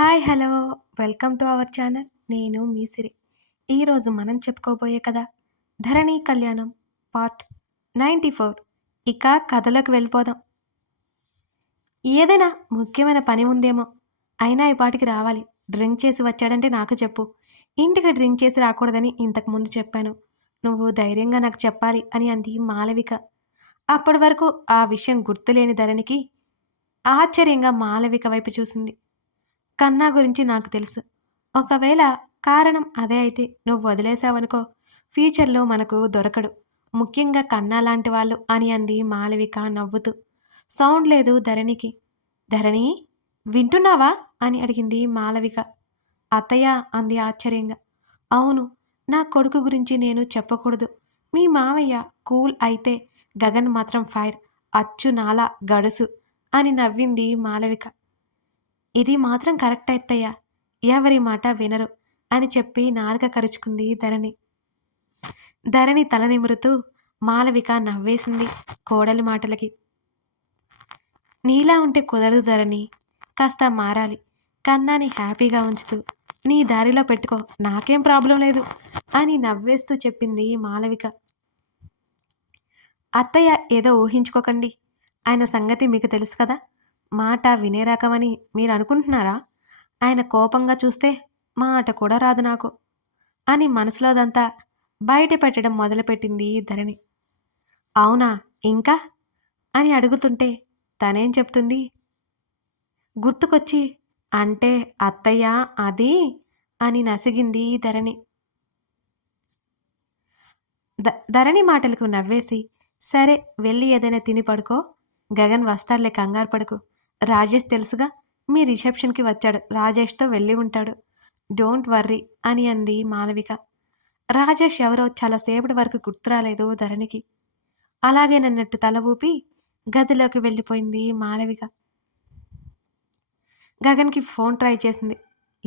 Hi hello. Welcome to our channel. నేను మీ సిరి. ఈరోజు మనం చెప్పుకోబోయే కథ ధరణి కళ్యాణం పార్ట్ నైంటీ ఫోర్. ఇక కథలోకి వెళ్ళిపోదాం. ఏదైనా ముఖ్యమైన పని ఉందేమో అయినా ఈ పాటికి రావాలి. డ్రింక్ చేసి వచ్చాడంటే నాకు చెప్పు. ఇంటికి డ్రింక్ చేసి రాకూడదని ఇంతకు ముందు చెప్పాను. నువ్వు ధైర్యంగా నాకు చెప్పాలి అని అంది మాలవిక. అప్పటి వరకు ఆ విషయం గుర్తులేని ధరణికి ఆశ్చర్యంగా మాలవిక వైపు చూసింది. కన్నా గురించి నాకు తెలుసు. ఒకవేళ కారణం అదే అయితే నువ్వు వదిలేసావనుకో ఫ్యూచర్లో మనకు దొరకడు. ముఖ్యంగా కన్నా లాంటి వాళ్ళు అని అంది మాలవిక నవ్వుతూ. సౌండ్ లేదు ధరణికి. ధరణి వింటున్నావా? అని అడిగింది మాలవిక అత్తయ్య అంది ఆశ్చర్యంగా. అవును నా కొడుకు గురించి నేను చెప్పకూడదు. మీ మావయ్య కూల్ అయితే గగన్ మాత్రం ఫైర్ అచ్చు నాలా గడుసు అని నవ్వింది మాలవిక ఇది మాత్రం కరెక్ట్ అయితయ్యా ఎవరి మాట వినరు అని చెప్పి నాలుక కరుచుకుంది ధరణి. ధరణి తల నిమురుతూ మాలవిక నవ్వేసింది కోడలి మాటలకి. నీలా ఉంటే కుదరదు ధరణి కాస్త మారాలి. కన్నాని హ్యాపీగా ఉంచుతూ నీ దారిలో పెట్టుకో నాకేం ప్రాబ్లం లేదు అని నవ్వేస్తూ చెప్పింది మాలవిక. అత్తయ్య ఏదో ఊహించుకోకండి. ఆయన సంగతి మీకు తెలుసు కదా? మాట వినే రకమని మీరు అనుకుంటున్నారా ఆయన కోపంగా చూస్తే మాట కూడా రాదు నాకు. అని మనసులోదంతా బయట పెట్టడం మొదలుపెట్టింది ధరణి. అవునా ఇంకా? అని అడుగుతుంటే తనేం చెప్తుంది? గుర్తుకొచ్చి అంటే అత్తయ్య అది? అని నసిగింది ధరణి. ద ధరణి మాటలకు నవ్వేసి సరే వెళ్ళి ఏదైనా తిని పడుకో గగన్ వస్తాడులే కంగారు పడుకు. రాజేష్ తెలుసుగా? మీ రిసెప్షన్కి వచ్చాడు. రాజేష్తో వెళ్ళి ఉంటాడు. డోంట్ వర్రీ అని అంది మాలవిక రాజేష్ ఎవరో చాలాసేపటి వరకు గుర్తురాలేదు ధరణికి. అలాగే నన్నట్టు తల ఊపి గదిలోకి వెళ్ళిపోయింది మాలవిక గగన్కి ఫోన్ ట్రై చేసింది.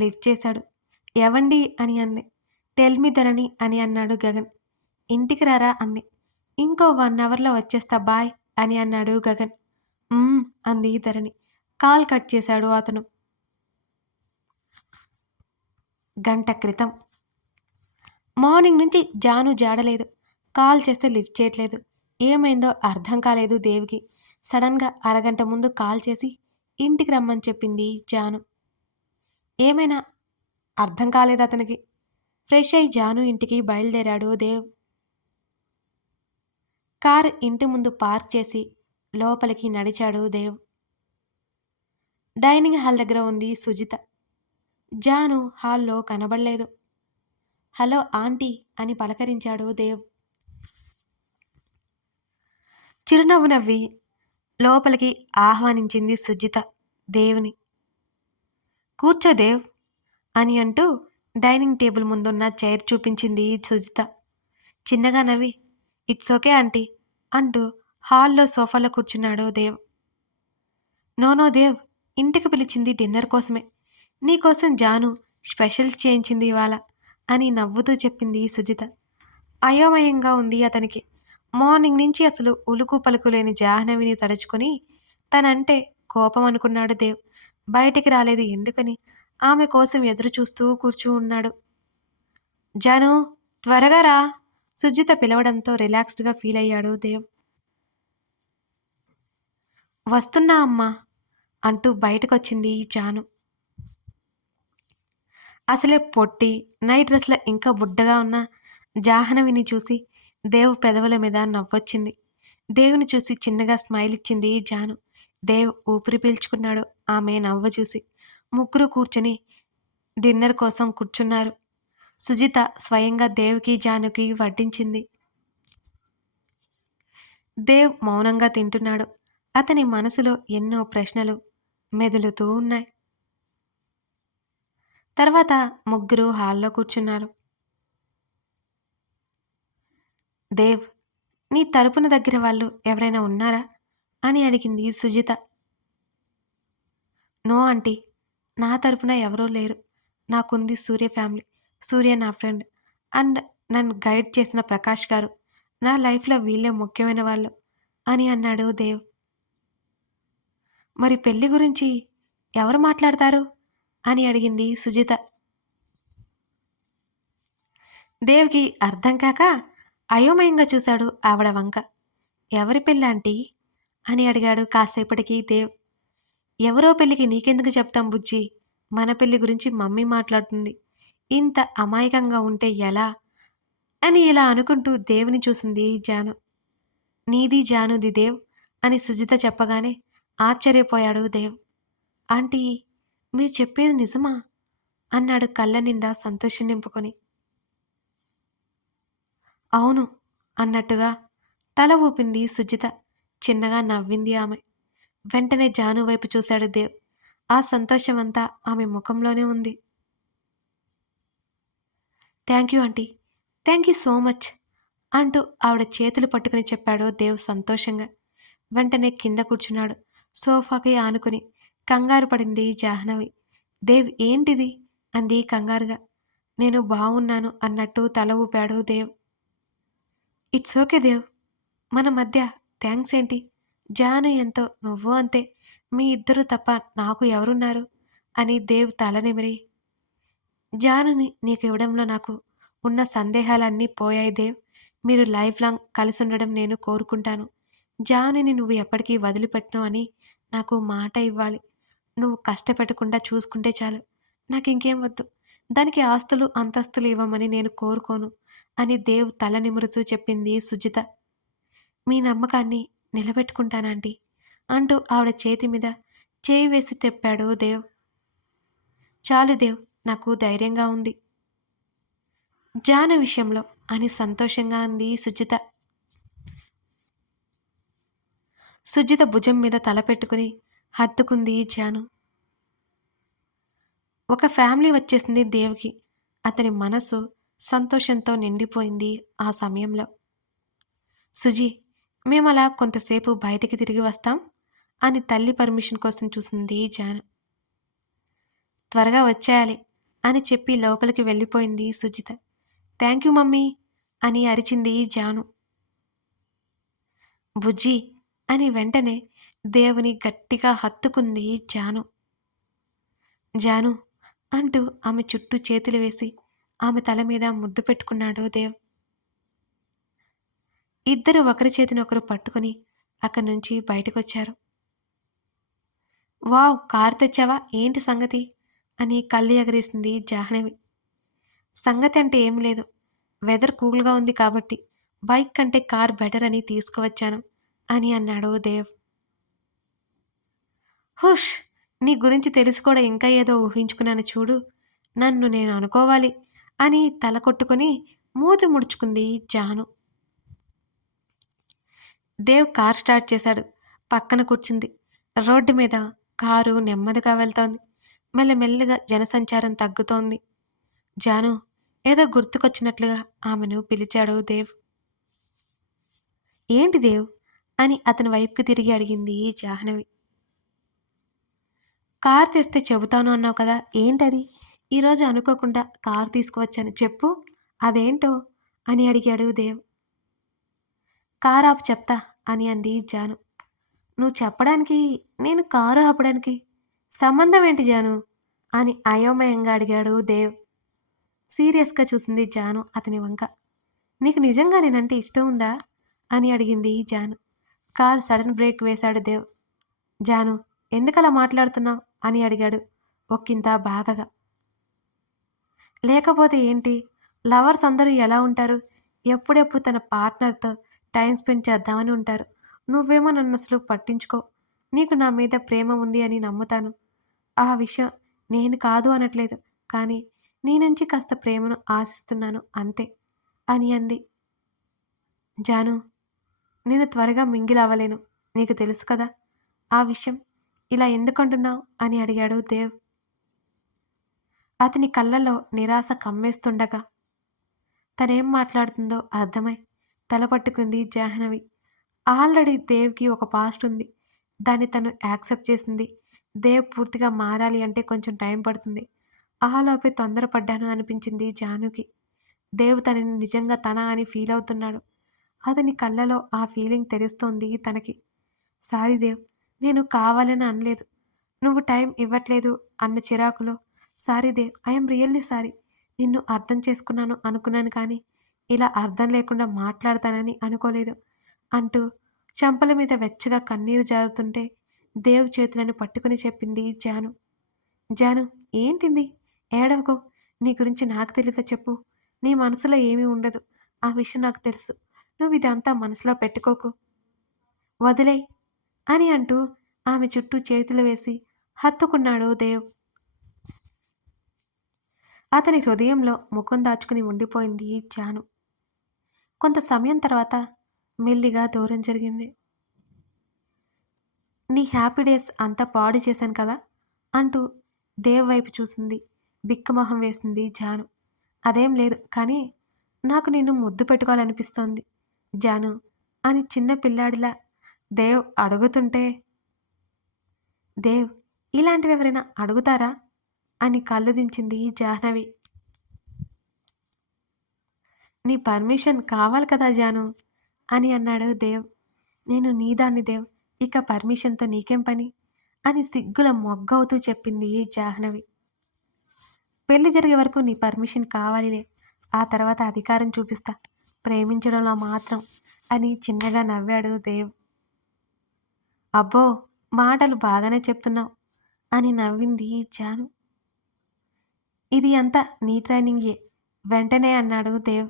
లిఫ్ట్ చేశాడు. ఎవండి? అని అంది. టెల్ మీ ధరణి అని అన్నాడు గగన్. ఇంటికి రారా? అంది. ఇంకో వన్ అవర్లో వచ్చేస్తా బాయ్ అని అన్నాడు గగన్. అంది ధరణి. కాల్ కట్ చేశాడు అతను. గంట క్రితం. మార్నింగ్ నుంచి జాను జాడలేదు. కాల్ చేస్తే లిఫ్ట్ చేయట్లేదు. ఏమైందో అర్థం కాలేదు దేవికి. సడన్గా అరగంట ముందు కాల్ చేసి ఇంటికి రమ్మని చెప్పింది జాను. ఏమైనా అర్థం కాలేదు అతనికి. ఫ్రెష్ అయి జాను ఇంటికి బయలుదేరాడు దేవ్. కార్ ఇంటి ముందు పార్క్ చేసి లోపలికి నడిచాడు దేవ్. డైనింగ్ హాల్ దగ్గర ఉంది సుజిత. జాను హాల్లో కనబడలేదు. హలో ఆంటీ అని పలకరించాడు దేవ్. చిరునవ్వు నవ్వి లోపలికి ఆహ్వానించింది సుజిత దేవుని. కూర్చో దేవ్ అని అంటూ డైనింగ్ టేబుల్ ముందున్న చైర్ చూపించింది సుజిత. చిన్నగా నవ్వి ఇట్స్ ఓకే ఆంటీ అంటూ హాల్లో సోఫాలో కూర్చున్నాడు దేవ్. నోనో దేవ్ ఇంటికి పిలిచింది డిన్నర్ కోసమే. నీకోసం జాను స్పెషల్ చేయించింది ఇవాళ అని నవ్వుతూ చెప్పింది సుజిత. అయోమయంగా ఉంది అతనికి. మార్నింగ్ నుంచి అసలు ఉలుకు పలుకులేని జాహ్నవిని తలుచుకొని తనంటే కోపం అనుకున్నాడు దేవ్. బయటికి రాలేదు ఎందుకని? ఆమె కోసం ఎదురు చూస్తూ కూర్చూ ఉన్నాడు. జాను త్వరగా రా. సుజిత పిలవడంతో రిలాక్స్డ్గా ఫీల్ అయ్యాడు దేవ్. వస్తున్నా అమ్మా. అంటూ బయటకొచ్చింది జాను. అసలే పొట్టి నైట్ డ్రెస్లో ఇంకా బుడ్డగా ఉన్న జాహ్నవిని చూసి దేవ్ పెదవుల మీద నవ్వొచ్చింది. దేవుని చూసి చిన్నగా స్మైల్ ఇచ్చింది జాను. దేవ్ ఊపిరి పీల్చుకున్నాడు. ఆమె నవ్వ చూసి ముగ్గురు కూర్చుని డిన్నర్ కోసం కూర్చున్నారు. సుజిత స్వయంగా దేవ్కి జానుకి వడ్డించింది. దేవ్ మౌనంగా తింటున్నాడు. అతని మనసులో ఎన్నో ప్రశ్నలు మెదులుతూ ఉన్నాయి. తర్వాత ముగ్గురు హాల్లో కూర్చున్నారు. దేవ్ నీ తరపున దగ్గర వాళ్ళు ఎవరైనా ఉన్నారా? అని అడిగింది సుజిత. నో ఆంటీ నా తరపున ఎవరూ లేరు. నాకుంది సూర్య ఫ్యామిలీ. సూర్య నా ఫ్రెండ్. అండ్ నన్ను గైడ్ చేసిన ప్రకాష్ గారు. నా లైఫ్లో వీళ్ళే ముఖ్యమైన వాళ్ళు అని అన్నాడు దేవ్. మరి పెళ్ళి గురించి ఎవరు మాట్లాడతారు? అని అడిగింది సుజిత. దేవ్కి అర్థం కాక అయోమయంగా చూశాడు ఆవిడ వంక. ఎవరి పెళ్ళాంటి అని అడిగాడు కాసేపటికి దేవ్. ఎవరో పెళ్ళికి నీకెందుకు చెప్తాం బుజ్జి? మన పెళ్ళి గురించి మమ్మీ మాట్లాడుతుంది. ఇంత అమాయకంగా ఉంటే ఎలా? అని ఇలా అనుకుంటూ దేవుని చూసింది జాను. నీది జానుది దేవ్ అని సుజిత చెప్పగానే ఆశ్చర్యపోయాడు దేవ్. ఆంటీ మీరు చెప్పేది నిజమా? అన్నాడు కళ్ళ నిండా సంతోషం నింపుకొని. అవును అన్నట్టుగా తల ఊపింది సుజిత. చిన్నగా నవ్వింది ఆమె. వెంటనే జాను వైపు చూశాడు దేవ్. ఆ సంతోషమంతా ఆమె ముఖంలోనే ఉంది. Thank you aunty. Thank you so much అంటూ ఆవిడ చేతులు పట్టుకుని చెప్పాడు దేవ్ సంతోషంగా. వెంటనే కింద కూర్చున్నాడు. సోఫాకి ఆనుకుని కంగారు పడింది జాహ్నవి. దేవ్ ఏంటిది? అంది కంగారుగా. నేను బాగున్నాను అన్నట్టు తల ఊపాడు దేవ్. It's okay Dev. మన మధ్య థ్యాంక్స్ ఏంటి? జాను ఎంతో నువ్వు అంతే. మీ ఇద్దరు తప్ప నాకు ఎవరున్నారు? అని దేవ్ తల నిమిరి. జానుని నీకు ఇవ్వడంలో నాకు ఉన్న సందేహాలన్నీ పోయాయి దేవ్. మీరు లైఫ్ లాంగ్ కలిసి ఉండడం నేను కోరుకుంటాను. జానుని నువ్వు ఎప్పటికీ వదిలిపెట్టను అని నాకు మాట ఇవ్వాలి. నువ్వు కష్టపెట్టకుండా చూసుకుంటే చాలు. నాకు ఇంకేం వద్దు. దానికి ఆస్తులు అంతస్తులు ఇవ్వమని నేను కోరుకోను అని దేవ్ తల నిమురుతూ చెప్పింది సుజిత. మీ నమ్మకాన్ని నిలబెట్టుకుంటానంటీ అంటూ ఆవిడ చేతి మీద చేయి వేసి తెప్పాడు దేవ్. చాలు దేవ్ నాకు ధైర్యంగా ఉంది. జాన విషయంలో అని సంతోషంగా అంది సుజిత. సుజిత భుజం మీద తలపెట్టుకుని హత్తుకుంది జాను ఒక ఫ్యామిలీ వచ్చేసింది దేవ్కి. అతని మనసు సంతోషంతో నిండిపోయింది ఆ సమయంలో. సుజీ మేము అలా కొంతసేపు బయటికి తిరిగి వస్తాం అని తల్లి పర్మిషన్ కోసం చూసింది జాను త్వరగా వచ్చేయాలి అని చెప్పి లోపలికి వెళ్ళిపోయింది సుజిత. థ్యాంక్ యూ మమ్మీ అని అరిచింది జాను బుజ్జి అని వెంటనే దేవుని గట్టిగా హత్తుకుంది జాను. జాను అంటూ ఆమె చుట్టూ చేతులు వేసి ఆమె తల మీద ముద్దు పెట్టుకున్నాడు దేవ్. ఇద్దరు ఒకరి చేతిని ఒకరు పట్టుకుని అక్కడి నుంచి బయటకొచ్చారు. వావ్ కారు తెచ్చావా? ఏంటి సంగతి? అని కళ్ళు ఎగరేసింది జాహ్నవి. సంగతి అంటే ఏం లేదు. వెదర్ కూల్గా ఉంది కాబట్టి బైక్ కంటే కార్ బెటర్ అని తీసుకువచ్చాను. అని అన్నాడు దేవ్. హుష్ నీ గురించి తెలుసుకోవడం కూడా ఇంకా ఏదో ఊహించుకున్నాను చూడు. నన్ను నేను అనుకోవాలి అని తల కొట్టుకుని మూతి ముడుచుకుంది జాను. దేవ్ కార్ స్టార్ట్ చేశాడు. పక్కన కూర్చుంది. రోడ్డు మీద కారు నెమ్మదిగా వెళ్తోంది. మెల్లమెల్లగా జనసంచారం తగ్గుతోంది. జాను ఏదో గుర్తుకొచ్చినట్లుగా ఆమెను పిలిచాడు దేవ్. ఏంటి దేవ్? అని అతని వైపుకి తిరిగి అడిగింది జాహ్నవి. కార్ తెస్తే చెబుతాను అన్నావు కదా ఏంటది? ఈరోజు అనుకోకుండా కార్ తీసుకువచ్చాను చెప్పు. అదేంటో అని అడిగాడు దేవ్. కార్ ఆపు చెప్తా అని అంది జాను. నువ్వు చెప్పడానికి నేను కారు ఆపడానికి సంబంధం ఏంటి జాను? అని అయోమయంగా అడిగాడు దేవ్. సీరియస్గా చూసింది జాను అతని వంక. నీకు నిజంగా నేనంటే ఇష్టం ఉందా? అని అడిగింది జాను. కార్ సడన్ బ్రేక్ వేశాడు దేవ్. జాను ఎందుకలా మాట్లాడుతున్నావు? అని అడిగాడు ఒక్కింత బాధగా. లేకపోతే ఏంటి? లవర్స్ అందరూ ఎలా ఉంటారు? ఎప్పుడెప్పుడు తన పార్ట్నర్తో టైం స్పెండ్ చేద్దామని ఉంటారు? నువ్వేమో నన్ను అసలు పట్టించుకో. నీకు నా మీద ప్రేమ ఉంది అని నమ్ముతాను. ఆ విషయం నేను కాదు అనట్లేదు కానీ నీ నుంచి కాస్త ప్రేమను ఆశిస్తున్నాను అంతే అని అంది. జాను నేను త్వరగా మింగిలవ్వలేను. నీకు తెలుసు కదా? ఆ విషయం. ఇలా ఎందుకంటున్నావు? అని అడిగాడు దేవ్. అతని కళ్ళల్లో నిరాశ కమ్మేస్తుండగా. తనేం మాట్లాడుతుందో అర్థమై తలపట్టుకుంది జాహ్నవి. ఆల్రెడీ దేవ్కి ఒక పాస్ట్ ఉంది. దాన్ని తను యాక్సెప్ట్ చేసింది. దేవ్ పూర్తిగా మారాలి అంటే కొంచెం టైం పడుతుంది. ఆలోపే తొందరపడ్డాను అనిపించింది జానుకి. దేవ్ తనని నిజంగా తన అని ఫీల్ అవుతున్నాడు. అతని కళ్ళలో ఆ ఫీలింగ్ తెలుస్తోంది తనకి. సారీదేవ్ నేను కావాలని అనలేదు. నువ్వు టైం ఇవ్వట్లేదు అన్న చిరాకులో. సారీదేవ్ ఐఎమ్ రియల్లీ సారీ. నిన్ను అర్థం చేసుకున్నాను అనుకున్నాను కానీ ఇలా అర్థం లేకుండా మాట్లాడతానని అనుకోలేదు అంటూ చంపల మీద వెచ్చగా కన్నీరు జారుతుంటే దేవ్ చేతులను పట్టుకుని చెప్పింది జాను. జాను ఏంటింది? ఏడవకు. నీ గురించి నాకు తెలియదా చెప్పు. నీ మనసులో ఏమీ ఉండదు. ఆ విషయం నాకు తెలుసు. నువ్వు ఇదంతా మనసులో పెట్టుకోకు. వదిలే అని అంటూ ఆమె చుట్టూ చేతులు వేసి హత్తుకున్నాడు దేవ్. అతని హృదయంలో ముఖం దాచుకుని ఉండిపోయింది జాను. కొంత సమయం తర్వాత మెల్లిగా దూరం జరిగింది. నీ హ్యాపీ డేస్ అంతా పాడు చేశాను కదా? అంటూ దేవ్ వైపు చూసింది. బిక్కమొహం వేసింది జాను. అదేం లేదు కానీ నాకు నిన్ను ముద్దు పెట్టుకోవాలనిపిస్తోంది. జాను అని చిన్న పిల్లాడిలా దేవ్ అడుగుతుంటే దేవ్ ఇలాంటివి ఎవరైనా అడుగుతారా? అని కళ్ళు దించింది జాహ్నవి. నీ పర్మిషన్ కావాలి కదా జాను అని అన్నాడు దేవ్. నేను నీదాన్ని దేవ్ ఇక పర్మిషన్తో నీకేం పని? అని సిగ్గుల మొగ్గవుతూ చెప్పింది జాహ్నవి. పెళ్ళి జరిగే వరకు నీ పర్మిషన్ కావాలిలే ఆ తర్వాత అధికారం చూపిస్తా ప్రేమించడంలో మాత్రం అని చిన్నగా నవ్వాడు దేవ్. అబ్బో మాటలు బాగానే చెప్తున్నావు అని నవ్వింది జాను. ఇది అంతా నీ ట్రైనింగే వెంటనే అన్నాడు దేవ్.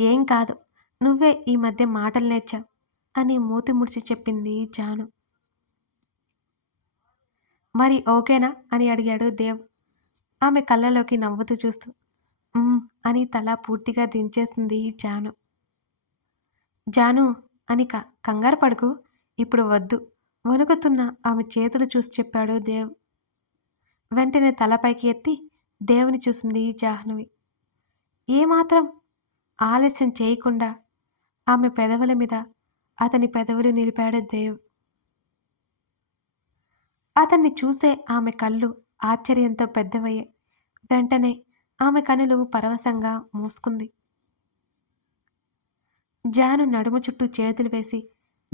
ఏం కాదు నువ్వే ఈ మధ్య మాటలు నేర్చావు అని మూతి ముడిచి చెప్పింది జాను. మరి ఓకేనా అని అడిగాడు దేవ్. ఆమె కళ్ళలోకి నవ్వుతూ చూస్తూ. అని తల పూర్తిగా దించేసింది జాను. జాను అని క కంగారు పడుకు. ఇప్పుడు వద్దు. వణుకుతున్న ఆమె చేతులు చూసి చెప్పాడు దేవ్. వెంటనే తలపైకి ఎత్తి దేవుని చూసింది జాహ్నవి. ఏమాత్రం? ఆలస్యం చేయకుండా ఆమె పెదవుల మీద అతని పెదవులు నిలిపాడు దేవ్. అతన్ని చూసే ఆమె కళ్ళు ఆశ్చర్యంతో పెద్దవయ్యాయి. వెంటనే ఆమె కనులు పరవశంగా మూసుకుంది. జాను నడుము చుట్టూ చేతులు వేసి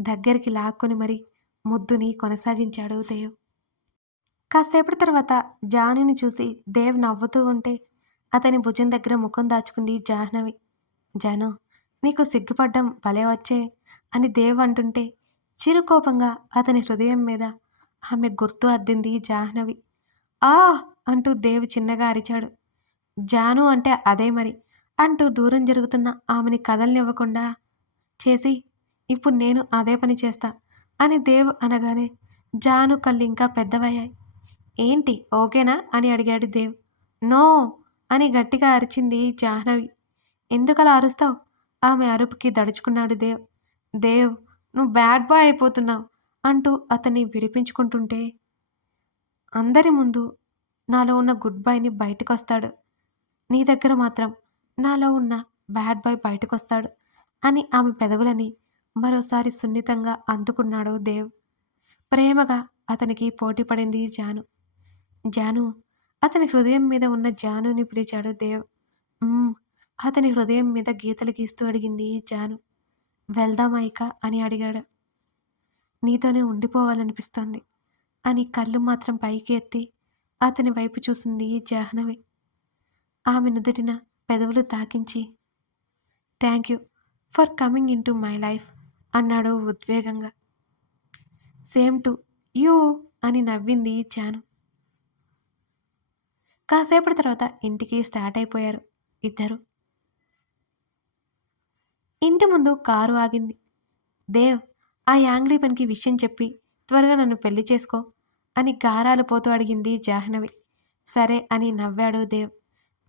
దగ్గరికి లాక్కొని మరి ముద్దుని కొనసాగించాడు దేవ్. కాసేపటి తర్వాత జానుని చూసి దేవ్ నవ్వుతూ ఉంటే అతని భుజం దగ్గర ముఖం దాచుకుంది జాహ్నవి. జాను నీకు సిగ్గుపడ్డం భలే వచ్చే అని దేవ్ అంటుంటే చిరుకోపంగా అతని హృదయం మీద ఆమె గుర్తు అద్దింది జాహ్నవి. ఆ అంటూ దేవ్ చిన్నగా అరిచాడు. జాను అంటే అదే మరి అంటూ దూరం జరుగుతున్న ఆమెని కదలనివ్వకుండా చేసి ఇప్పుడు నేను అదే పని చేస్తా అని దేవ్ అనగానే జాను కళ్ళు ఇంకా పెద్దవయ్యాయి. ఏంటి ఓకేనా అని అడిగాడు దేవ్. నో అని గట్టిగా అరిచింది జాహ్నవి. ఎందుకలా అరుస్తావు? ఆమె అరుపుకి దడుచుకున్నాడు దేవ్. దేవ్ నువ్వు బ్యాడ్ బాయ్ అయిపోతున్నావు అంటూ అతన్ని విడిపించుకుంటుంటే అందరి ముందు నాలో ఉన్న గుడ్ బాయ్ని బయటకు వస్తాడు నీ దగ్గర మాత్రం నాలో ఉన్న బ్యాడ్ బాయ్ బయటకు వస్తాడు అని ఆమె పెదవులని మరోసారి సున్నితంగా అందుకున్నాడు దేవ్. ప్రేమగా అతనికి పోటీ పడింది జాను. జాను అతని హృదయం మీద ఉన్న జానుని పిలిచాడు దేవ్. అతని హృదయం మీద గీతలు గీస్తూ అడిగింది జాను. వెళ్దామా ఇక అని అడిగాడు. నీతోనే ఉండిపోవాలనిపిస్తోంది అని కళ్ళు మాత్రం పైకి ఎత్తి అతని వైపు చూసింది జాహ్నవి. ఆమె నుదుటిన పెదవులు తాకించి thank you for coming into my life అన్నాడు ఉద్వేగంగా. సేమ్ టు యూ అని నవ్వింది చాను. కాసేపటి తర్వాత ఇంటికి స్టార్ట్ అయిపోయారు ఇద్దరు. ఇంటి ముందు కారు ఆగింది. దేవ్ ఆ యాంగ్రీ పనికి విషయం చెప్పి త్వరగా నన్ను పెళ్ళి చేసుకో అని గారాలు పోతూ అడిగింది జాహ్నవి. సరే అని నవ్వాడు దేవ్.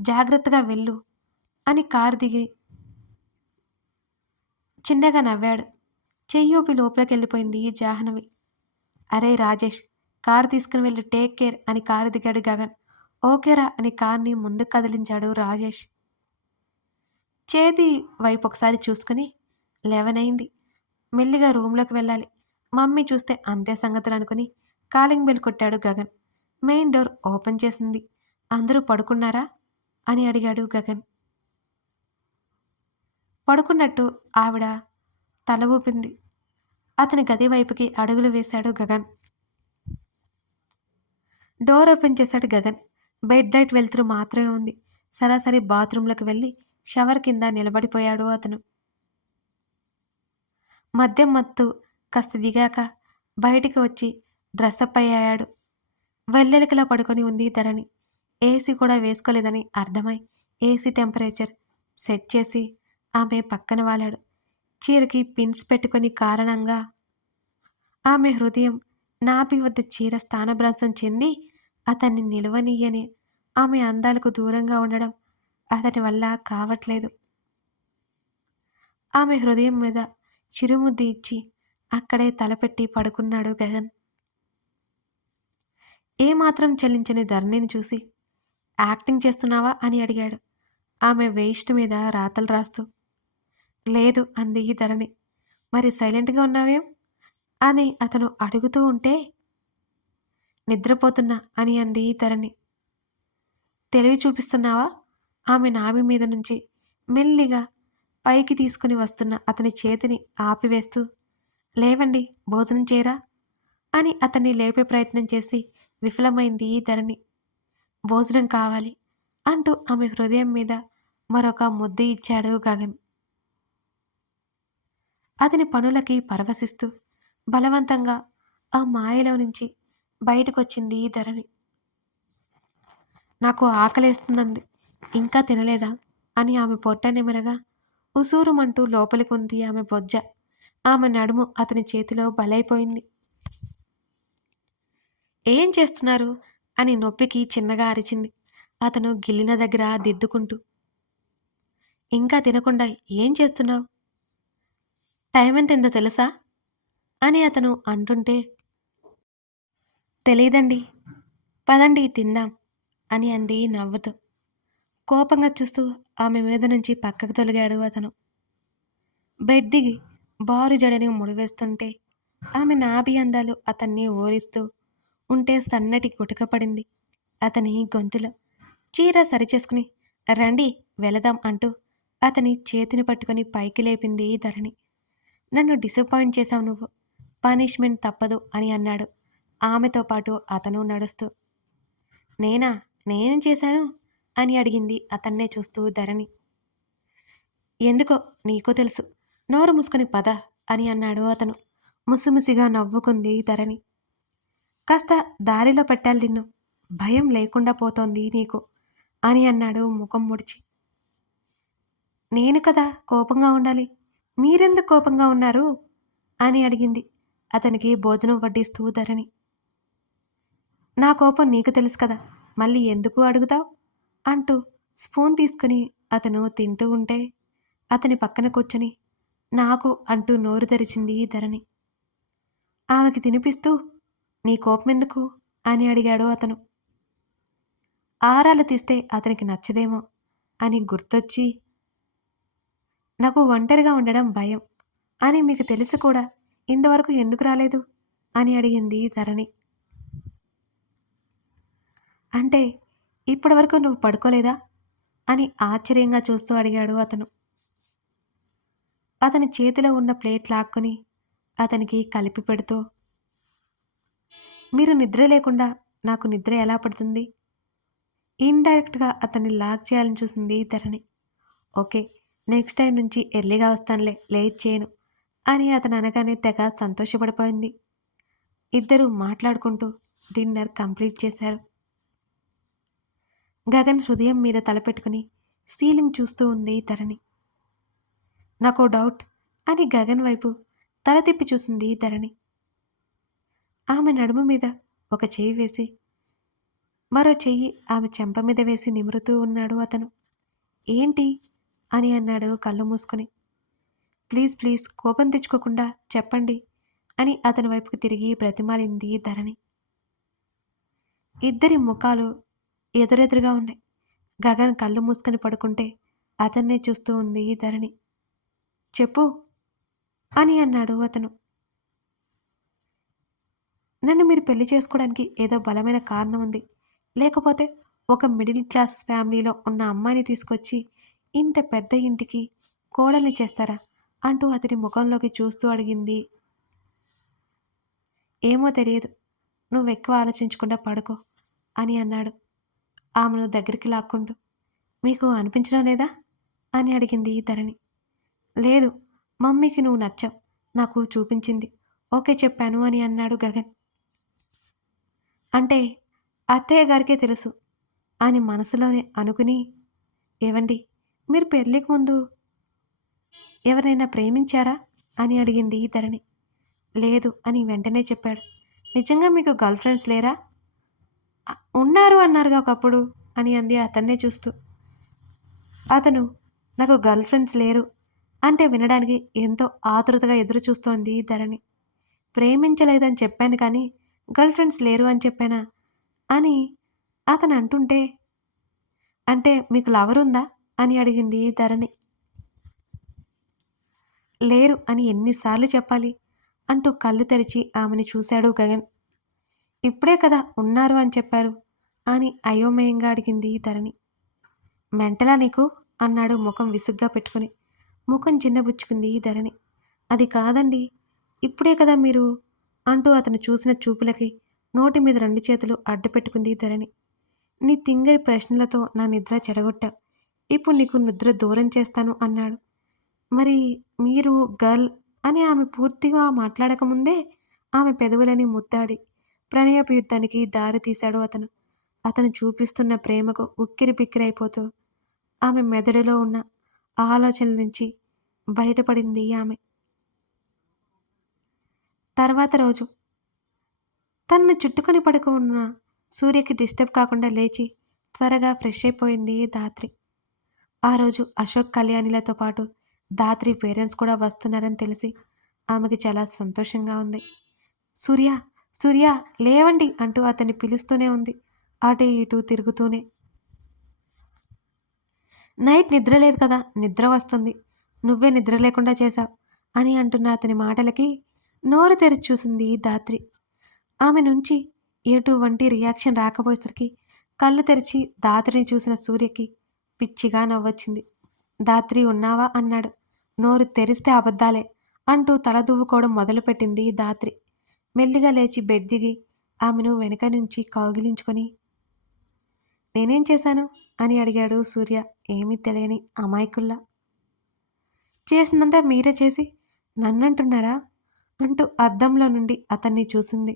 జాగ్రత్తగా వెళ్ళు అని కారు దిగి చిన్నగా నవ్వాడు. చెయ్యూపి లోపలికి వెళ్ళిపోయింది జాహ్నవి. అరే రాజేష్ కారు తీసుకుని వెళ్ళి టేక్ కేర్ అని కారు దిగాడు గగన్. ఓకేరా అని కార్ని ముందుకు కదిలించాడు రాజేష్. చేతి వైపు ఒకసారి చూసుకుని లెవెన్ అయింది మెల్లిగా రూమ్లోకి వెళ్ళాలి. మమ్మీ చూస్తే అంతే సంగతులు అనుకుని కాలింగ్ బెల్ కొట్టాడు గగన్. మెయిన్ డోర్ ఓపెన్ చేసింది. అందరూ పడుకున్నారా? అని అడిగాడు గగన్. పడుకున్నట్టు ఆవిడ తల ఊపింది. అతని గది వైపుకి అడుగులు వేశాడు గగన్. డోర్ ఓపెన్ చేశాడు గగన్. బెడ్ లైట్ వెళ్తురు మాత్రమే ఉంది. సరాసరి బాత్రూంలోకి వెళ్ళి షవర్ కింద నిలబడిపోయాడు అతను. మద్యం మత్తు కాస్త దిగాక బయటికి వచ్చి డ్రెస్అప్ అయ్యాడు. వెల్లెలికలా పడుకొని ఉంది ధరణి ఏసీ కూడా వేసుకోలేదని అర్థమై ఏసీ టెంపరేచర్ సెట్ చేసి ఆమె పక్కన వాలాడు. చీరకి పిన్స్ పెట్టుకుని కారణంగా ఆమె హృదయం నాభి వద్ద చీర స్థానభ్రంశం చెంది అతన్ని నిలవనీయని ఆమె అందాలకు దూరంగా ఉండడం అతని వల్ల కావట్లేదు. ఆమె హృదయం మీద చిరుముద్ది ఇచ్చి అక్కడే తలపెట్టి పడుకున్నాడు గగన్. ఏమాత్రం చలించని ధరణిని చూసి యాక్టింగ్ చేస్తున్నావా అని అడిగాడు. ఆమె వేస్ట్ మీద రాతలు రాస్తూ లేదు అంది ధరణి. మరి సైలెంట్గా ఉన్నావేం? అని అతను అడుగుతూ ఉంటే నిద్రపోతున్నా అని అంది ఈ ధరణి. తెలివి చూపిస్తున్నావా? ఆమె నాభి మీద నుంచి మెల్లిగా పైకి తీసుకుని వస్తున్న అతని చేతిని ఆపివేస్తూ లేవండి భోజనం చేయరా? అని అతన్ని లేపే ప్రయత్నం చేసి విఫలమైంది ఈ ధరణి. భోజనం కావాలి అంటూ ఆమె హృదయం మీద మరొక ముద్దు ఇచ్చాడు గగన్. అతని పనులకి పరవశిస్తూ బలవంతంగా ఆ మాయలో నుంచి బయటకొచ్చింది ఈ ధరణి. నాకు ఆకలేస్తుందంది ఇంకా తినలేదా అని ఆమె పొట్ట నిమరగా ఉసూరుమంటూ లోపలికి ఉంది ఆమె బొజ్జ. ఆమె నడుము అతని చేతిలో బలైపోయింది. ఏం చేస్తున్నారు? అని నొప్పికి చిన్నగా అరిచింది. అతను గిల్లిన దగ్గర దిద్దుకుంటూ ఇంకా తినకుండా ఏం చేస్తున్నావు? టైం ఎంతెందో తెలుసా? అని అతను అంటుంటే తెలీదండి. పదండి తిందాం అని అంది నవ్వుతూ. కోపంగా చూస్తూ ఆమె మీద నుంచి పక్కకు తొలగాడు అతను. బెడ్ దిగి బారు జడని ముడివేస్తుంటే ఆమె నాభి అందాలు అతన్ని ఓరిస్తూ ఉంటే సన్నటి గుటకపడింది అతని గొంతులో చీర సరిచేసుకుని రండి వెళదాం అంటూ అతని చేతిని పట్టుకొని పైకి లేపింది ధరణి. నన్ను డిసప్పాయింట్ చేశావు నువ్వు. పనిష్మెంట్ తప్పదు అని అన్నాడు. ఆమెతో పాటు అతను నడుస్తూ నేనా? నేనేం చేశాను? అని అడిగింది అతన్నే చూస్తూ ధరణి. ఎందుకో? నీకో తెలుసు. నోరు మూసుకొని పద అని అన్నాడు అతను. ముసిముసిగా నవ్వుకుంది ధరణి. కాస్త దారిలో పెట్టాలి నిన్ను. భయం లేకుండా పోతోంది నీకు అని అన్నాడు ముఖం ముడిచి. నేను కదా కోపంగా ఉండాలి. మీరెందుకు కోపంగా ఉన్నారు? అని అడిగింది అతనికి భోజనం వడ్డిస్తూ ధరణి. నా కోపం నీకు తెలుసు కదా మళ్ళీ ఎందుకు అడుగుతావు? అంటూ స్పూన్ తీసుకుని అతను తింటూ ఉంటే అతని పక్కన కూర్చొని నాకు అంటూ నోరు తెరిచింది ధరణి. ఆమెకి తినిపిస్తూ నీ కోపమెందుకు? అని అడిగాడు అతను. ఆరాలు తీస్తే అతనికి నచ్చదేమో అని గుర్తొచ్చి నాకు ఒంటరిగా ఉండడం భయం అని మీకు తెలిసి కూడా ఇంతవరకు ఎందుకు రాలేదు? అని అడిగింది ధరణి. అంటే ఇప్పటి వరకు నువ్వు పడుకోలేదా? అని ఆశ్చర్యంగా చూస్తూ అడిగాడు అతను. అతని చేతిలో ఉన్న ప్లేట్ లాక్కుని అతనికి కలిపి పెడుతూ మీరు నిద్ర లేకుండా నాకు నిద్ర ఎలా పడుతుంది? ఇండైరెక్ట్గా అతన్ని లాక్ చేయాలని చూసింది ధరణి. ఓకే నెక్స్ట్ టైం నుంచి ఎర్లీగా వస్తానులే లేట్ చేయను అని అతను అనగానే తెగ సంతోషపడిపోయింది. ఇద్దరు మాట్లాడుకుంటూ డిన్నర్ కంప్లీట్ చేశారు. గగన్ హృదయం మీద తలపెట్టుకుని సీలింగ్ చూస్తూ ఉంది ధరణి. నాకు డౌట్ అని గగన్ వైపు తల తిప్పి చూసింది ధరణి. ఆమె నడుము మీద ఒక చెయ్యి వేసి మరో చెయ్యి ఆమె చెంప మీద వేసి నిమురుతూ ఉన్నాడు అతను. ఏంటి? అని అన్నాడు కళ్ళు మూసుకొని. ప్లీజ్ ప్లీజ్ కోపం తెచ్చుకోకుండా చెప్పండి అని అతని వైపుకు తిరిగి బ్రతిమాలింది ధరణి. ఇద్దరి ముఖాలు ఎదురెదురుగా ఉన్నాయి. గగన్ కళ్ళు మూసుకొని పడుకుంటే అతన్నే చూస్తూ ఉంది ధరణి. చెప్పు అని అన్నాడు అతను. నన్ను మీరు పెళ్ళి చేసుకోవడానికి ఏదో బలమైన కారణం ఉంది. లేకపోతే ఒక మిడిల్ క్లాస్ ఫ్యామిలీలో ఉన్న అమ్మాయిని తీసుకొచ్చి ఇంత పెద్ద ఇంటికి కోడల్ని చేస్తారా? అంటూ అతని ముఖంలోకి చూస్తూ అడిగింది. ఏమో తెలియదు. నువ్వు ఎక్కువ ఆలోచించకుండా పడుకో అని అన్నాడు. ఆమెను దగ్గరికి లాక్కుంటూ మీకు అనిపించడం లేదా? అని అడిగింది ధరణి. లేదు. మమ్మీకి నువ్వు నచ్చావు. నాకు చూపించింది. ఓకే చెప్పాను అని అన్నాడు గగన్. అంటే అత్తయ్య గారికే తెలుసు అని మనసులోనే అనుకుని ఏవండి మీరు పెళ్ళికి ముందు ఎవరైనా ప్రేమించారా? అని అడిగింది ధరణి లేదు అని వెంటనే చెప్పాడు. నిజంగా మీకు గర్ల్ ఫ్రెండ్స్ లేరా? ఉన్నారు అన్నారుగా ఒకప్పుడు అని అంది అతన్నే చూస్తూ. అతను నాకు గర్ల్ ఫ్రెండ్స్ లేరు అంటే వినడానికి ఎంతో ఆతృతగా ఎదురు చూస్తోంది ధరణి ప్రేమించలేదని చెప్పాను కానీ గర్ల్ ఫ్రెండ్స్ లేరు అని చెప్పానా? అని అతను అంటుంటే అంటే మీకు లవర్ ఉందా? అని అడిగింది ధరణి. లేరు అని ఎన్నిసార్లు చెప్పాలి అంటూ కళ్ళు తెరిచి ఆమెను చూశాడు గగన్. ఇప్పుడే కదా ఉన్నారు అని చెప్పారు అని అయోమయంగా అడిగింది ధరణి. మెంటలా నీకు? అన్నాడు ముఖం విసుగ్గా పెట్టుకుని. ముఖం చిన్నబుచ్చుకుంది ధరణి. అది కాదండి ఇప్పుడే కదా మీరు అంటూ అతను చూసిన చూపులకి నోటి మీద రెండు చేతులు అడ్డపెట్టుకుంది ధరణి. నీ తింగరి ప్రశ్నలతో నా నిద్ర చెడగొట్టావు ఇప్పుడు నీకు నిద్ర దూరం చేస్తాను అన్నాడు. మరి మీరు గర్ల్ అని ఆమె పూర్తిగా మాట్లాడకముందే ఆమె పెదవులని ముద్దాడి ప్రణయపు యుద్ధానికి దారి తీశాడు అతను. అతను చూపిస్తున్న ప్రేమకు ఉక్కిరి బిక్కిరైపోతూ ఆమె మెదడులో ఉన్న ఆలోచనల నుంచి బయటపడింది ఆమె. తర్వాత రోజు. తనను చుట్టుకొని పడుకు ఉన్న సూర్యకి డిస్టర్బ్ కాకుండా లేచి త్వరగా ఫ్రెష్ అయిపోయింది దాత్రి ఆ రోజు అశోక్ కళ్యాణిలతో పాటు దాత్రి పేరెంట్స్ కూడా వస్తున్నారని తెలిసి ఆమెకి చాలా సంతోషంగా ఉంది. సూర్య సూర్య లేవండి అంటూ అతన్ని పిలుస్తూనే ఉంది. అటు ఇటు తిరుగుతూనే. నైట్ నిద్ర లేదు కదా నిద్ర వస్తుంది. నువ్వే నిద్ర లేకుండా చేశావు అని అంటున్న అతని మాటలకి నోరు తెరిచి చూసింది దాత్రి ఆమె నుంచి ఎటువంటి రియాక్షన్ రాకపోయేసరికి కళ్ళు తెరిచి దాత్రిని చూసిన సూర్యకి పిచ్చిగా నవ్వొచ్చింది. దాత్రి ఉన్నావా? అన్నాడు. నోరు తెరిస్తే అబద్ధాలే అంటూ తల దువ్వుకోవడం మొదలుపెట్టింది దాత్రి మెల్లిగా లేచి బెడ్ దిగి ఆమెను వెనక నుంచి కౌగిలించుకొని నేనేం చేశాను? అని అడిగాడు సూర్య. ఏమీ తెలియని అమాయకుల్లా. చేసిందంతా మీరే చేసి నన్నంటున్నారా? అంటూ అద్దంలో నుండి అతన్ని చూసింది.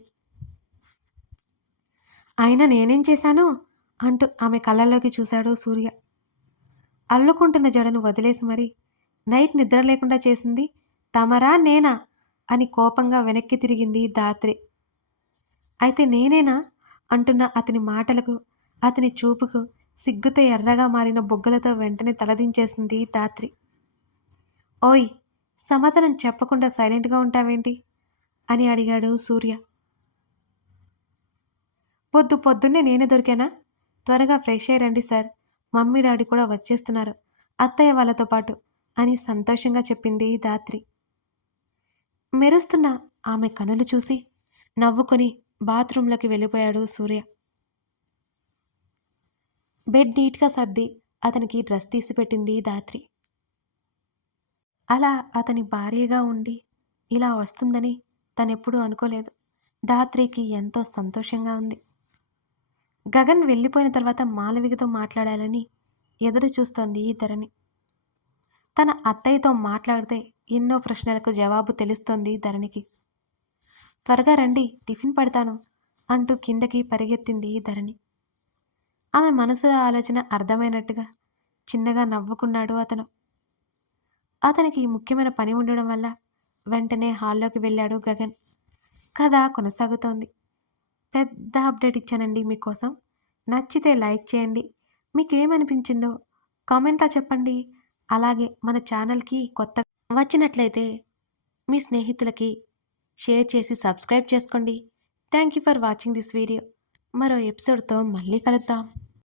అయినా నేనేం చేశానో? అంటూ ఆమె కళ్ళల్లోకి చూశాడు సూర్య. అల్లుకుంటున్న జడను వదిలేసి మరి నైట్ నిద్ర లేకుండా చేసింది తమరా నేనా? అని కోపంగా వెనక్కి తిరిగింది దాత్రి అయితే నేనేనా? అంటున్న అతని మాటలకు అతని చూపుకు సిగ్గుతో ఎర్రగా మారిన బొగ్గలతో వెంటనే తలదించేసింది దాత్రి ఓయ్ సమాధానం చెప్పకుండా సైలెంట్గా ఉంటావేంటి? అని అడిగాడు సూర్య. పొద్దు పొద్దున్నే నేనే దొరికానా? త్వరగా ఫ్రెష్ అయ్యి రండి సార్. మమ్మీ డాడీ కూడా వచ్చేస్తున్నారు. అత్తయ్య వాళ్ళతో పాటు అని సంతోషంగా చెప్పింది దాత్రి మెరుస్తున్న ఆమె కనులు చూసి నవ్వుకొని బాత్రూంలోకి వెళ్ళిపోయాడు సూర్య. బెడ్ నీట్గా సర్ది అతనికి డ్రెస్ తీసి పెట్టింది దాత్రి అలా అతని భార్యగా ఉండి ఇలా వస్తుందని తనెప్పుడూ అనుకోలేదు. దాత్రికి ఎంతో సంతోషంగా ఉంది. గగన్ వెళ్ళిపోయిన తర్వాత మాలవికతో మాట్లాడాలని ఎదురు చూస్తోంది ఈ ధరణి. తన అత్తయ్యతో మాట్లాడితే ఎన్నో ప్రశ్నలకు జవాబు తెలుస్తోంది ధరణికి. త్వరగా రండి టిఫిన్ పడతాను అంటూ కిందకి పరిగెత్తింది ఈ ధరణి. ఆమె మనసులో ఆలోచన అర్థమైనట్టుగా చిన్నగా నవ్వుకున్నాడు అతను. అతనికి ముఖ్యమైన పని ఉండడం వల్ల వెంటనే హాల్లోకి వెళ్ళాడు గగన్. కథ కొనసాగుతోంది. పెద్ద అప్డేట్ ఇచ్చానండి మీకోసం. నచ్చితే లైక్ చేయండి. మీకు ఏమనిపించిందో కామెంట్లో చెప్పండి. అలాగే మన ఛానల్కి కొత్త వచ్చినట్లయితే మీ స్నేహితులకి షేర్ చేసి సబ్స్క్రైబ్ చేసుకోండి. Thank you for watching this video. మరో ఎపిసోడ్తో మళ్ళీ కలుద్దాం.